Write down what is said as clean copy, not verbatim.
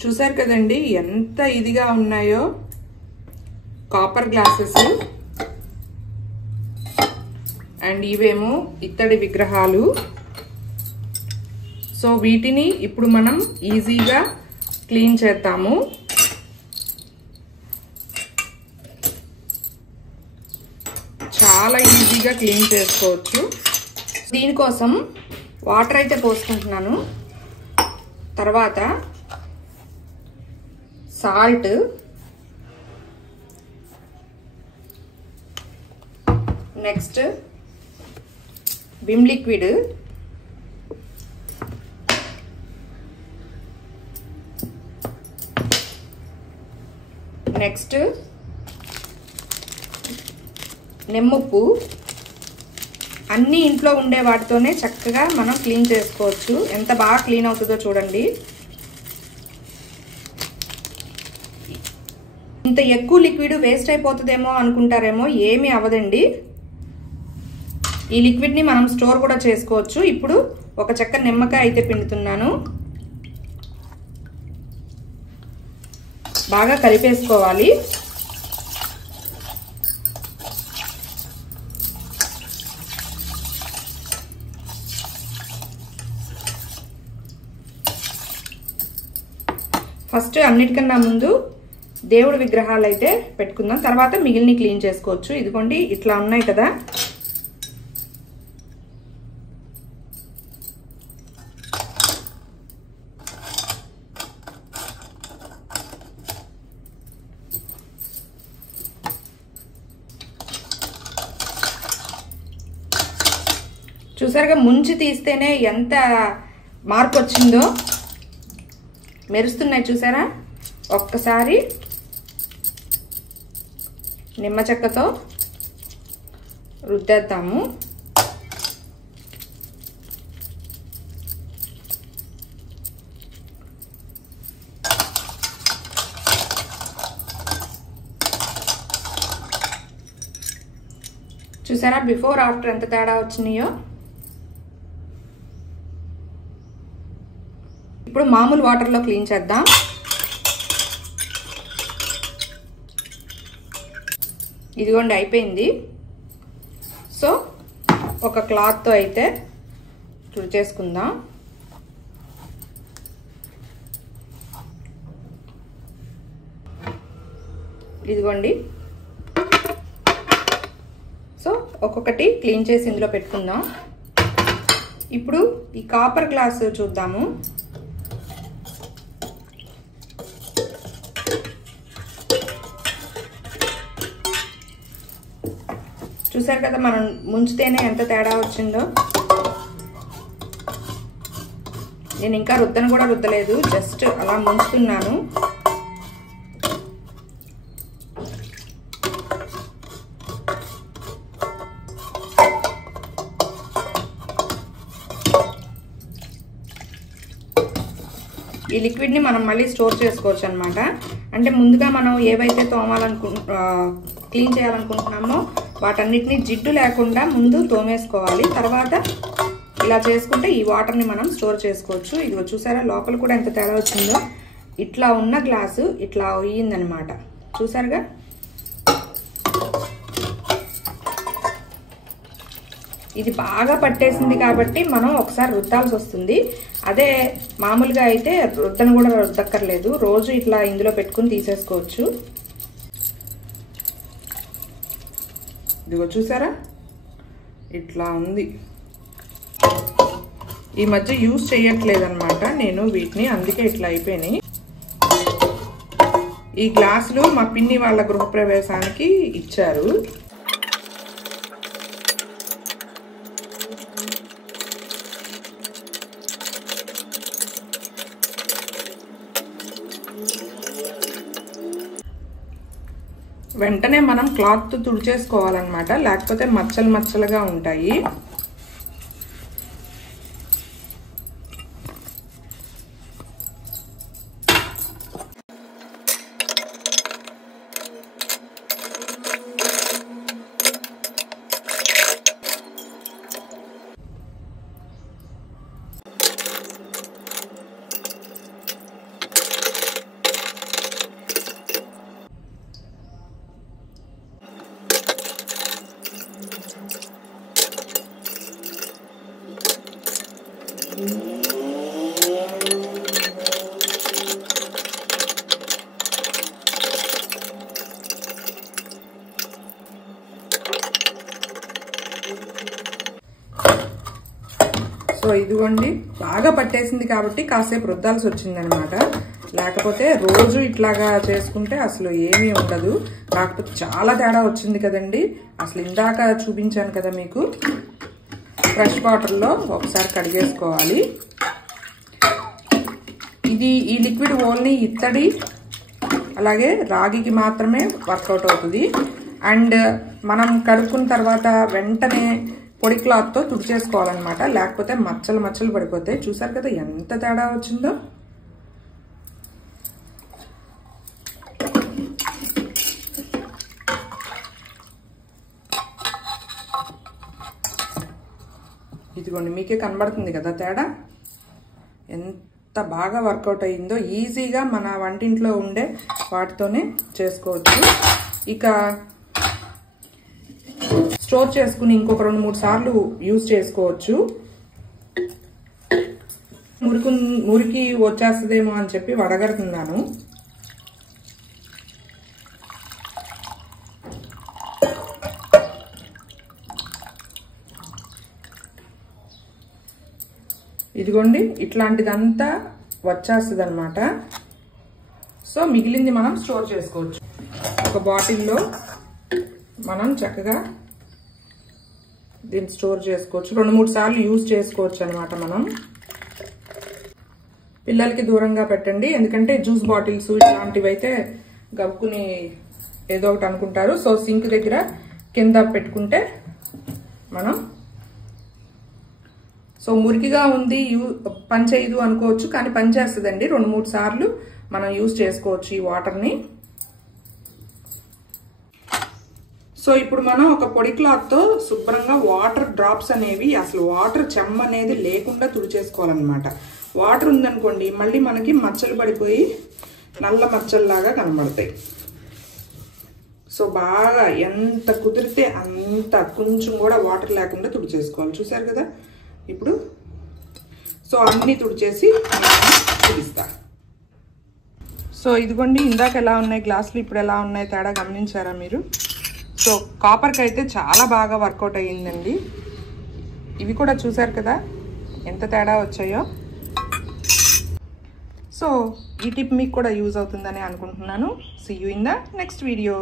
చూసారు కదండి ఎంత ఇదిగా ఉన్నాయో కాపర్ గ్లాసెస్. అండ్ ఇవేమో ఇత్తడి విగ్రహాలు. సో వీటిని ఇప్పుడు మనం ఈజీగా క్లీన్ చేద్దాము. చాలా ఈజీగా క్లీన్ చేసుకోవచ్చు. దీనికోసం వాటర్ అయితే పోసుకుంటున్నాను. తర్వాత salt, next Vim liquid, next నిమ్మప్పు. అన్ని ఇంట్లో ఉండే వాటితోనే చక్కగా మనం క్లీన్ చేసుకోవచ్చు. ఎంత బాగా క్లీన్ అవుతుందో చూడండి. ఇంత ఎక్కువ లిక్విడ్ వేస్ట్ అయిపోతుందేమో అనుకుంటారేమో, ఏమీ అవ్వదండి. ఈ లిక్విడ్ని మనం స్టోర్ కూడా చేసుకోవచ్చు. ఇప్పుడు ఒక చెక్క నిమ్మకాయ అయితే పిండుతున్నాను. బాగా కలిపేసుకోవాలి. ఫస్ట్ అన్నిటికన్నా ముందు దేవుడి విగ్రహాలు అయితే పెట్టుకుందాం. తర్వాత మిగిలిన క్లీన్ చేసుకోవచ్చు. ఇదిగోండి ఇట్లా ఉన్నాయి కదా. చూసారుగా ముంచి తీస్తేనే ఎంత మార్పు వచ్చిందో. మెరుస్తున్నాయి చూసారా. ఒక్కసారి నిమ్మ చెక్కతో రుద్దేద్దాము. చూసారా బిఫోర్ ఆఫ్టర్ ఎంత తేడా వచ్చినాయో. ఇప్పుడు మామూలు వాటర్లో క్లీన్ చేద్దాం. ఇదిగోండి అయిపోయింది. సో ఒక క్లాత్తో అయితే తుడిచేసుకుందాం. ఇదిగోండి. సో ఒక్కొక్కటి క్లీన్ చేసి ఇందులో పెట్టుకుందాం. ఇప్పుడు ఈ కాపర్ గ్లాస్ చూద్దాము. చూసారు కదా మనం ముంచితేనే ఎంత తేడా వచ్చిందో. నేను ఇంకా రుద్దను కూడా రుద్దలేదు, జస్ట్ అలా ముంచుతున్నాను. ఈ లిక్విడ్ని మనం మళ్ళీ స్టోర్ చేసుకోవచ్చు అనమాట. అంటే ముందుగా మనం ఏవైతే క్లీన్ చేయాలనుకుంటున్నామో వాటన్నిటిని జిడ్డు లేకుండా ముందు తోమేసుకోవాలి. తర్వాత ఇలా చేసుకుంటే ఈ వాటర్ని మనం స్టోర్ చేసుకోవచ్చు. ఇదిగో చూసారా లోపల కూడా ఎంత తేడా వచ్చిందో. ఇట్లా ఉన్న గ్లాసు ఇట్లా అయ్యిందనమాట. చూసారుగా. ఇది బాగా పట్టేసింది కాబట్టి మనం ఒకసారి రుద్దాల్సి వస్తుంది. అదే మామూలుగా అయితే రుద్దను కూడా రుద్దక్కర్లేదు. రోజు ఇట్లా ఇందులో పెట్టుకుని తీసేసుకోవచ్చు. ఇదిగో చూసారా ఇట్లా ఉంది. ఈ మధ్య యూజ్ చేయట్లేదు అనమాట నేను వీటిని, అందుకే ఇట్లా అయిపోయినాయి. ఈ గ్లాసులు మా పిన్ని వాళ్ళ గృహప్రవేశానికి ఇచ్చారు. వెంటనే మనం క్లాత్ తుడిచేసుకోవాలన్నమాట, లేకపోతే మచ్చలు మచ్చలుగా ఉంటాయి. ఇదిగోండి బాగా పట్టేసింది కాబట్టి కాసేపు రుద్దాల్సి వచ్చిందనమాట. లేకపోతే రోజు ఇట్లాగా చేసుకుంటే అసలు ఏమీ ఉండదు. కాకపోతే చాలా తేడా వచ్చింది కదండి. అసలు ఇందాక చూపించాను కదా మీకు, ఫ్రెష్ వాటర్లో ఒకసారి కడిగేసుకోవాలి. ఈ లిక్విడ్ ఓన్లీ ఇత్తడి అలాగే రాగికి మాత్రమే వర్కౌట్ అవుతుంది. అండ్ మనం కడుక్కున్న తర్వాత వెంటనే పొడి క్లాత్తో తుడిచేసుకోవాలన్నమాట. లేకపోతే మచ్చలు మచ్చలు పడిపోతాయి. చూసారు కదా ఎంత తేడా వచ్చిందో. ఇదిగోండి మీకే కనబడుతుంది కదా తేడా, ఎంత బాగా వర్కౌట్ అయ్యిందో. ఈజీగా మన వంటింట్లో ఉండే వాటితోనే చేసుకోవచ్చు. ఇక స్టోర్ చేసుకుని ఇంకొక 2-3 సార్లు యూజ్ చేసుకోవచ్చు. మురికి వచ్చేస్తుందేమో అని చెప్పి వడగడుతున్నాను. ఇదిగోండి ఇట్లాంటిదంతా వచ్చేస్తుంది అనమాట. సో మిగిలింది మనం స్టోర్ చేసుకోవచ్చు. ఒక బాటిల్లో మనం చక్కగా దీన్ని స్టోర్ చేసుకోవచ్చు. 2-3 సార్లు యూజ్ చేసుకోవచ్చు అనమాట. మనం పిల్లలకి దూరంగా పెట్టండి, ఎందుకంటే జ్యూస్ బాటిల్స్ ఇట్లాంటివి అయితే గబుక్కుని ఏదో ఒకటి అనుకుంటారు. సో సింక్ దగ్గర కింద పెట్టుకుంటే మనం, సో మురికిగా ఉంది పని చేయదు అనుకోవచ్చు, కానీ పని చేస్తుందండి. 2-3 సార్లు మనం యూజ్ చేసుకోవచ్చు ఈ వాటర్ని. సో ఇప్పుడు మనం ఒక పొడి క్లాత్తో శుభ్రంగా వాటర్ డ్రాప్స్ అనేవి, అసలు వాటర్ చెమ్మ అనేది లేకుండా తుడిచేసుకోవాలన్నమాట. వాటర్ ఉందనుకోండి మళ్ళీ మనకి మచ్చలు పడిపోయి నల్ల మచ్చల్లాగా కనబడతాయి. సో బాగా ఎంత కుదిరితే అంత కొంచెం కూడా వాటర్ లేకుండా తుడిచేసుకోవాలి. చూసారు కదా ఇప్పుడు. సో అన్నీ తుడిచేసి చూపిస్తా. సో ఇదిగోండి ఇందాక ఎలా ఉన్నాయి గ్లాసులు, ఇప్పుడు ఎలా ఉన్నాయి తేడా గమనించారా మీరు? సో కాపర్కి అయితే చాలా బాగా వర్కౌట్ అయ్యిందండి. ఇవి కూడా చూసారు కదా ఎంత తేడా వచ్చాయో. సో ఈ టిప్ మీకు కూడా యూజ్ అవుతుందని అనుకుంటున్నాను. See you in the next video.